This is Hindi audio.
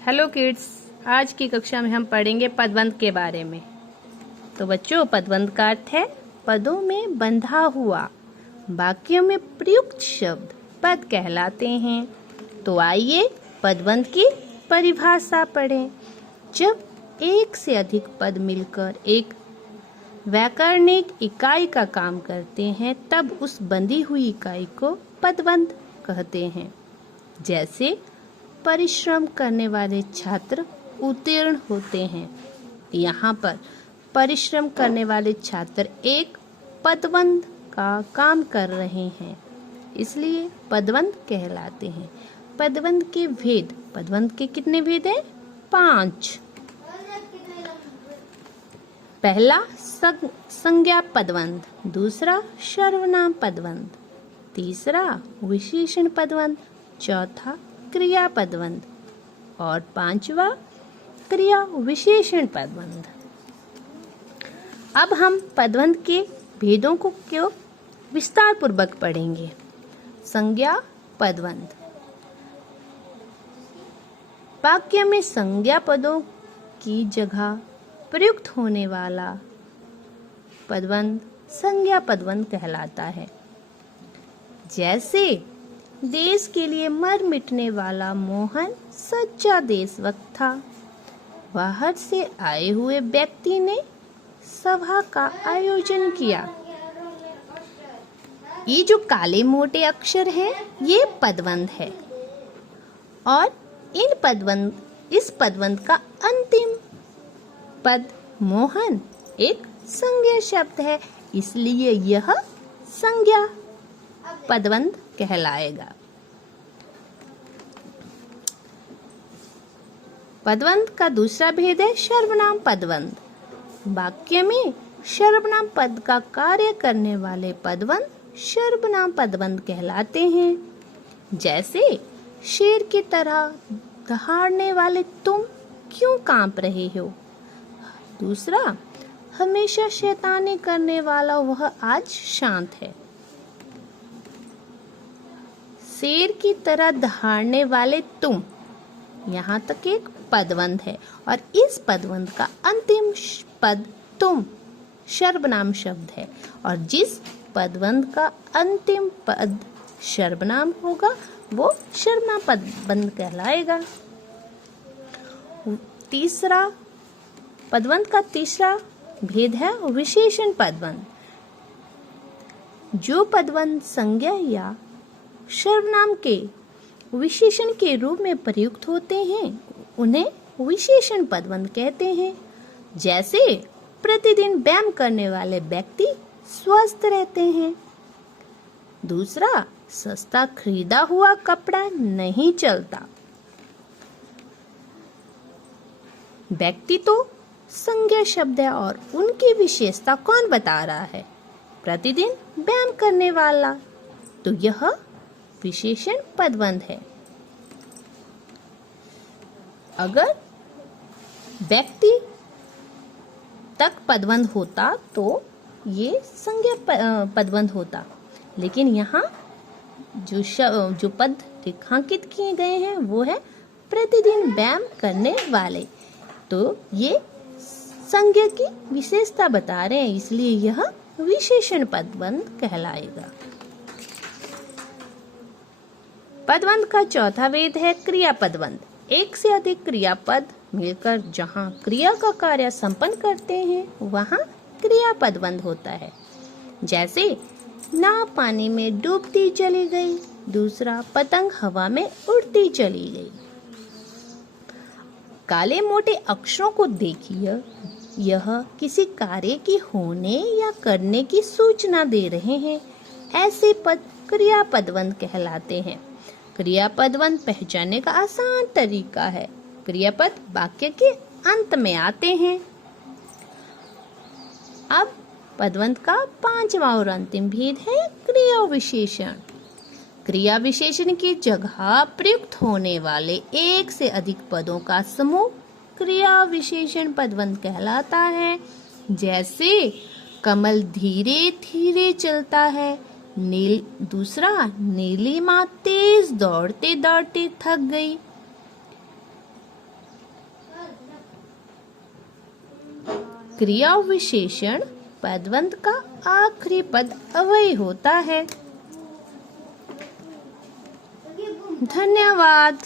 हेलो किड्स, आज की कक्षा में हम पढ़ेंगे पदबंध के बारे में। तो बच्चों, पदबंध का अर्थ है पदों में बंधा हुआ। वाक्यों में प्रयुक्त शब्द पद कहलाते हैं। तो आइए पदबंध की परिभाषा पढ़ें। जब एक से अधिक पद मिलकर एक व्याकरणिक इकाई का काम करते हैं तब उस बंधी हुई इकाई को पदबंध कहते हैं। जैसे परिश्रम करने वाले छात्र उत्तीर्ण होते हैं। यहाँ पर परिश्रम करने वाले छात्र एक पदबंध का काम कर रहे हैं, इसलिए पदबंध कहलाते हैं। पदबंध के भेद, पदबंध के कितने भेद हैं? 5। पहला संज्ञा पदबंध, दूसरा सर्वनाम पदबंध, तीसरा विशेषण पदबंध, चौथा क्रिया पदबंध और पांचवा क्रिया विशेषण पदबंध। अब हम पदबंध के भेदों को विस्तार पूर्वक पढ़ेंगे। संज्ञा पदबंध, वाक्य में संज्ञा पदों की जगह प्रयुक्त होने वाला पदबंध संज्ञा पदबंध कहलाता है। जैसे देश के लिए मर मिटने वाला मोहन सच्चा देशभक्त था। बाहर से आए हुए व्यक्ति ने सभा का आयोजन किया। ये जो काले मोटे अक्षर है ये पदबंध है और इस पदबंध का अंतिम पद मोहन एक संज्ञा शब्द है, इसलिए यह संज्ञा पदबंध कहलाएगा। पदबंध का दूसरा भेद है सर्वनाम पदबंध। वाक्य में सर्वनाम पद का कार्य करने वाले पदबंध सर्वनाम पदबंध कहलाते हैं। जैसे शेर की तरह दहाड़ने वाले तुम क्यों कांप रहे हो। दूसरा, हमेशा शैतानी करने वाला वह आज शांत है। शेर की तरह दहाड़ने वाले तुम, यहाँ तक एक पदबंध है और इस पदबंध का अंतिम पद तुम सर्वनाम शब्द है और जिस पदबंध का अंतिम पद सर्वनाम होगा वो सर्वनाम पदबंध कहलाएगा। पदबंध का तीसरा भेद है विशेषण पदबंध। जो पदबंध संज्ञा या सर्वनाम के विशेषण के रूप में प्रयुक्त होते हैं उन्हें विशेषण पदबंध कहते हैं। जैसे प्रतिदिन व्यायाम करने वाले व्यक्ति स्वस्थ रहते हैं। दूसरा, सस्ता खरीदा हुआ कपड़ा नहीं चलता। व्यक्ति तो संज्ञा शब्द है और उनकी विशेषता कौन बता रहा है? प्रतिदिन व्यायाम करने वाला, तो यह विशेषण पदबंध है। अगर व्यक्ति तक पदबंध होता तो ये संज्ञा पदबंध होता, लेकिन यहाँ जो पद रेखांकित किए गए हैं वो है प्रतिदिन व्यायाम करने वाले, तो ये संज्ञा की विशेषता बता रहे हैं, इसलिए यह विशेषण पदबंध कहलाएगा। पदबंध का चौथा भेद है क्रिया पदबंध। एक से अधिक क्रियापद मिलकर जहाँ क्रिया का कार्य संपन्न करते हैं वहाँ क्रिया पदबंध होता है। जैसे नाव पानी में डूबती चली गई, दूसरा पतंग हवा में उड़ती चली गई। काले मोटे अक्षरों को देखिए, यह किसी कार्य की होने या करने की सूचना दे रहे हैं। ऐसे पद क्रिया पदबंध कहलाते हैं। क्रियापदबंध पहचानने का आसान तरीका है। क्रियापद वाक्य के अंत में आते हैं। अब पदबंध का पांचवा और अंतिम भेद है क्रिया विशेषण। क्रिया विशेषण की जगह प्रयुक्त होने वाले एक से अधिक पदों का समूह क्रिया विशेषण पदबंध कहलाता है। जैसे कमल धीरे धीरे चलता है। दूसरा, नीलिमा तेज दौड़ते दौड़ते थक गई। क्रिया विशेषण पदबंध का आखिरी पद अव्यय होता है। धन्यवाद।